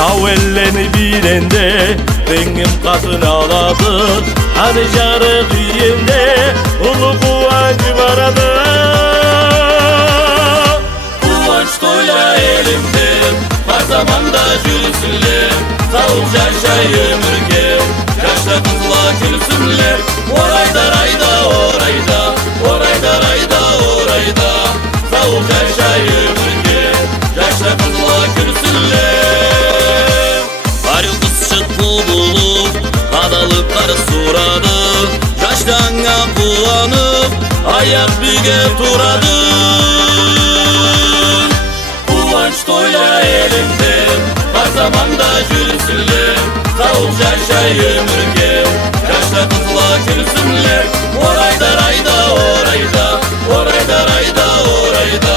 Tavelleni birende Rengim katını aladı Hani jarı düğünde Ulu kuvvancı baradı. Kuvvanç toyla elimde Her zamanda jürisünler Savuk Jashayı ömürge Yaşta kızla gülsünler Orayda rayda orayda Orayda rayda orayda Savuk Jashayı ömürge Yaşta kızla gülsünler. Var yıl kız çıtlı bulup Adalıp karı suradı Yaştanga bulanıp Ayak büge turadı. Kuvvanç toyla elimde Her zamanda jürisünler Savuk Jashayı ömürge Yaşta kızla gülsünler Orayda rayda orayda Orayda rayda orayda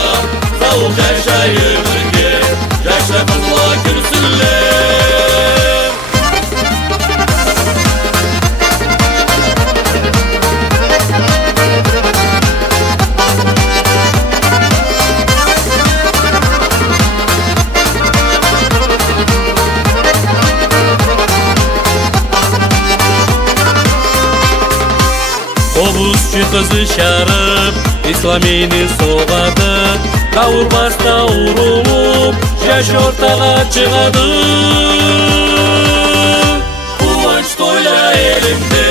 Savuk Jashayı ömürge Yaşta kızla gülsünler. Obuzçu kızı şarıp İslamini soğadı. Kavur başta vurulup Yaş ortağa çıkadı. Kuvvanç toyla elimde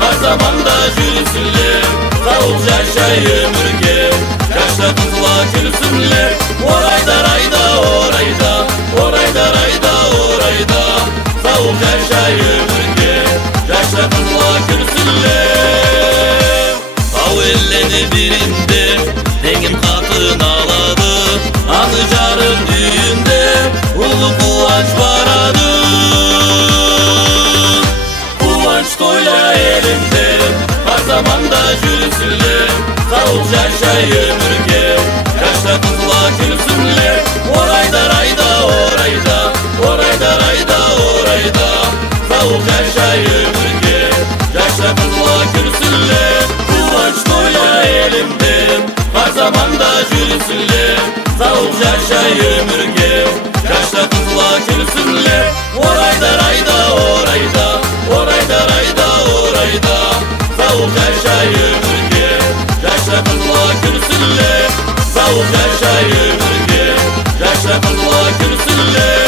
Her zamanda jürisünler Savuk Jashayı ömürge Yaşta kızla gülsünler Orayda rayda orayda Orayda rayda orayda Savuk Jashayı ömürge Yaşta kızla gülsünler. Tavelleni birinde Rengim katın aladı Anı jarın düğünde Ulu kuvvanç baradı. Kuvvanç toyla elimde Her zamanda jürisünler Savuk Jashayı ömürge Yaşta kızla gülsünler Orayda rayda orayda Orayda rayda orayda Savuk Jashayı ömürge Yaşta kızla gülsünler. Kuvvanç toyla elimde Her zamanda jürisünler Savuk Jashayı ömürge Yaşta kızla gülsünler Orayda rayda orayda Orayda rayda orayda Savuk Jashayı ömürge Yaşta kızla gülsünler. Savuk Jashayı ömürge Yaşta kızla gülsünler.